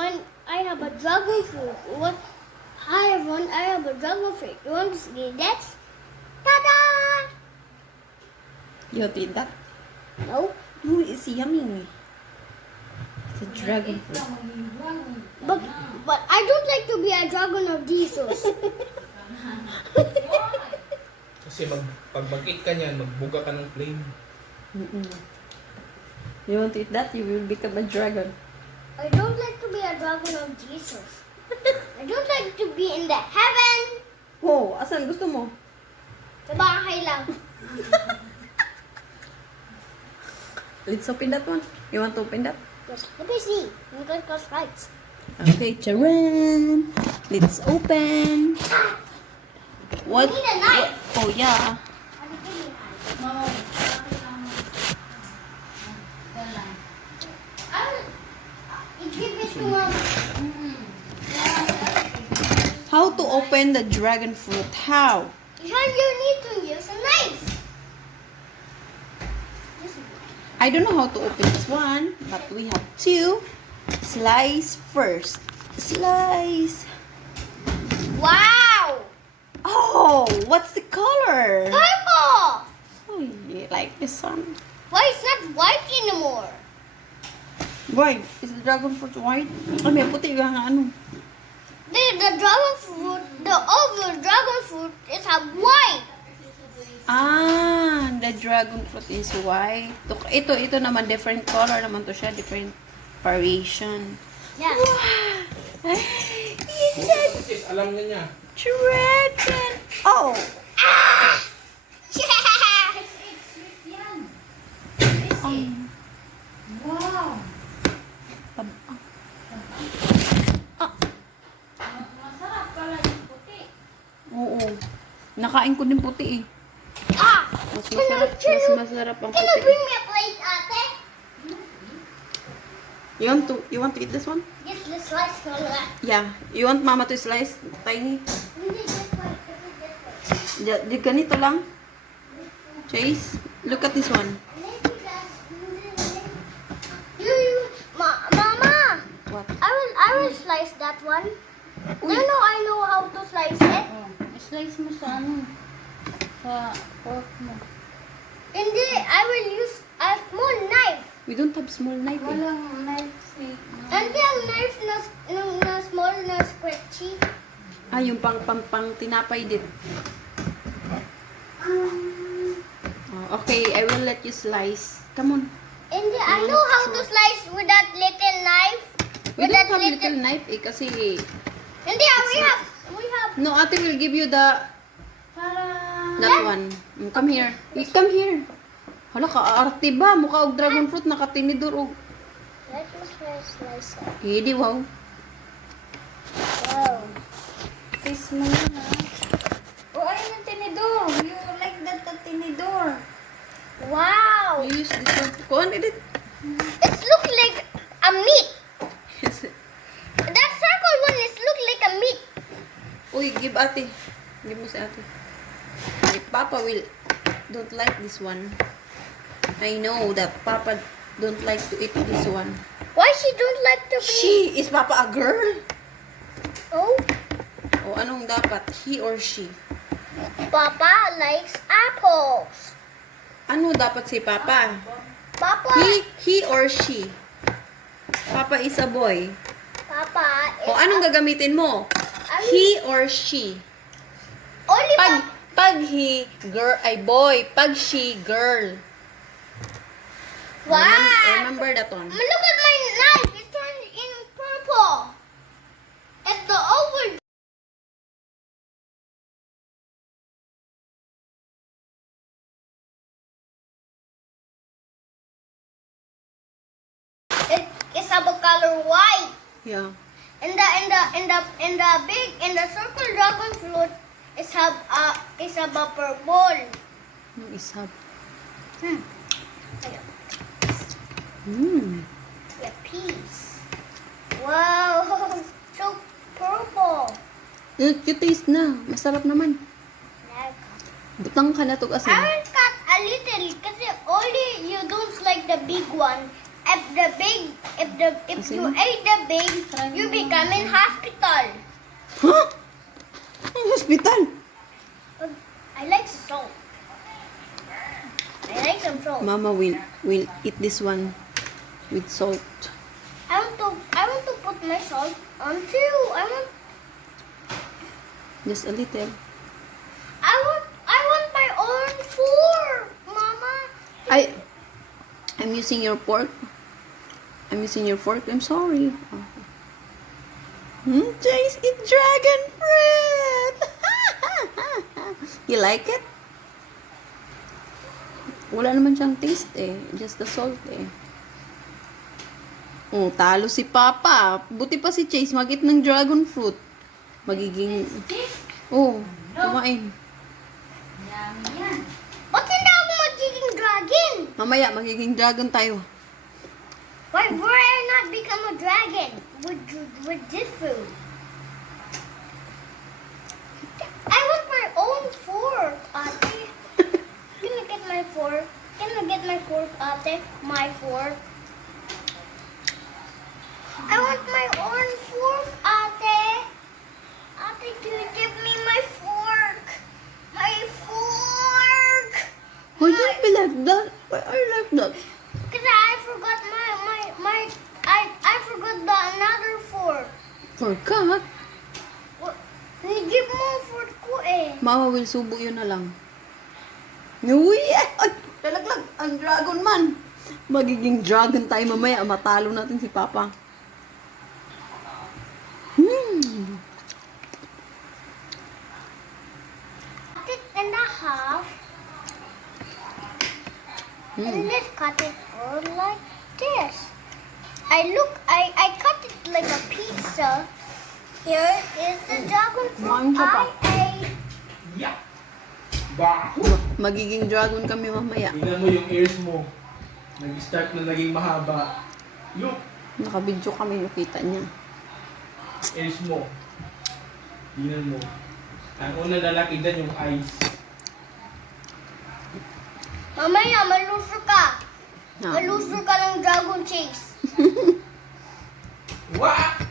everyone, I have a dragon fruit. Hi everyone, I have a dragon fruit. You want to see that? Ta-da! You did that? No, Oh, it's yummy. It's a dragon fruit. but I don't like to be a dragon of Jesus. Kasi pag mag-eat ka niyan, magbuga ka ng flame. You want to eat that? You will become a dragon. I don't like to be a dragon of Jesus. I don't like to be in the heaven. Oh, asan gusto mo? Sa bahay lang. Let's open that one. You want to open that? Yes, let me see. I'm going to cause lights. Okay, charan. Let's open. What? I need a knife. Oh, yeah. Give it to Mom. How to open the dragon fruit? How? You need to use a knife. I don't know how to open this one, but we have to slice first. Slice. Wow! Oh, what's the color? Purple! Oh, you like this one? Why it's not white anymore? Why? Is the dragon fruit white? Ay, may puti yung ano. The dragon fruit, the other dragon fruit is a white. Ah, the dragon fruit is white. Ito naman, different color naman to siya. Different variation. Yeah. Wow! It's a Sis, alam niya. dragon! Oh! Ah! Yes! Wow! Masarap pala yung puti. Oo. Nakain ko din puti eh. Ah! Mas Can you- masarap, can mas you- masarap ang Can you puti. bring me a plate, ate? You want to eat this one? Yes, the slice color. Yeah. You want mama to slice tiny? Hindi, this way. This way. Di ganito lang. Chase, look at this one. Mama, What? I will slice that one. Do you know I know how to slice it? Oh, slice mo sa ano? Sa fork mo. Hindi, I will use a small knife. We don't have small knife eh. Walang knife eh. Hindi ang knife na small na scratchy. Ah, yung pang tinapay din. Oh, okay, I will let you slice. Come on. Hindi, I know how to slice with that little knife. We don't have little knife eh kasi... Hindi, we have. No, ate will give you the... Para... That one. Come here. Come here. Hala ka, arte ba? Mukha og dragon fruit, nakatinidor og... Let me slice it. Hindi, wow. Wow. Taste mo yun ah. Oh, ayun yung tinidor. You like that the tinidor. Wow. You use this one. Kuhan, edit. It look like a meat. That circle one is look like a meat. Uy, give ate. Give mo si ate. My papa don't like this one. I know that papa don't like to eat this one. Why she don't like to be? She! Is papa a girl? Oh, O anong dapat? He or she? Papa likes apples. Ano dapat si papa? Papa, He or she? Papa is a boy. Papa is O anong gagamitin mo? He or she? only Pag he, girl, ay boy. Pag she, girl. Wow. Remember that one. Look at my knife. It turned in purple. It's the over. It is of a color white. Yeah. In the circle dragon fruit is a purple. Ishab. Ayun. Yeah, peas. Wow, so purple. You taste na. Masarap naman. Like, Butang ka na to I asin. will cut a little because only you don't like the big one if you ate the big, you become in hospital. Huh? Ang hospital. I like the salt. I like some salt. Mama will eat this one with salt. I want to put my salt on too. Just a little. I want my own fork, Mama. I'm using your fork. I'm using your fork. I'm sorry. Chase, eat dragon fruit. You like it? Wala naman siyang taste eh. Just the salt eh. Oh, talo si Papa. Buti pa si Chase mag-eat ng dragon fruit. Magiging... Oh, kumain. Yummy yan. Ba't hindi ako magiging dragon? Mamaya, magiging dragon tayo. Why would I not become a dragon with this food? I want my own fork, Ate. Can I get my fork? Can I get my fork, Ate? My fork. I want my own fork, Ate. Ate, can you give me my fork? My fork! Why do you like that? Why are you like that? Because I forgot I forgot the another fork. Forgot? Give mo ang fork ko eh. Mama will subo yun na lang. Uy! Ay! Talaglag! Ang dragon man! Magiging dragon tayo mamaya. Matalo natin si Papa. Cut it in the half. And let's cut it all like this. I cut it like a pizza. Here is the dragon Kumain fruit ka pa. I ate. Yeah! Baho! Magiging dragon kami mamaya. Tingnan mo yung ears mo. Nag-start na naging mahaba. Look! Nakabidyo kami, nakita niya. Ears mo. Tingnan mo. Ang unang lalaki dyan yung eyes. Mamaya, malusur ka. Ah. Malusur ka ng dragon chase. What?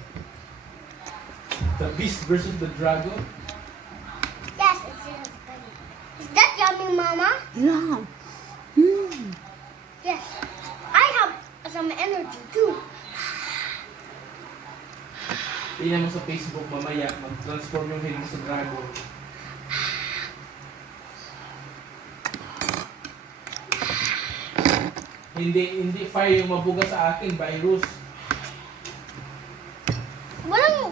The beast versus the dragon? Yes, it's in the bunny. Is that yummy, Mama? Yeah. Yes. I have some energy too. Tingnan mo sa Facebook mamaya, mag-transform yung head mo sa dragon. Hindi fire yung mabuga sa akin, virus. Walang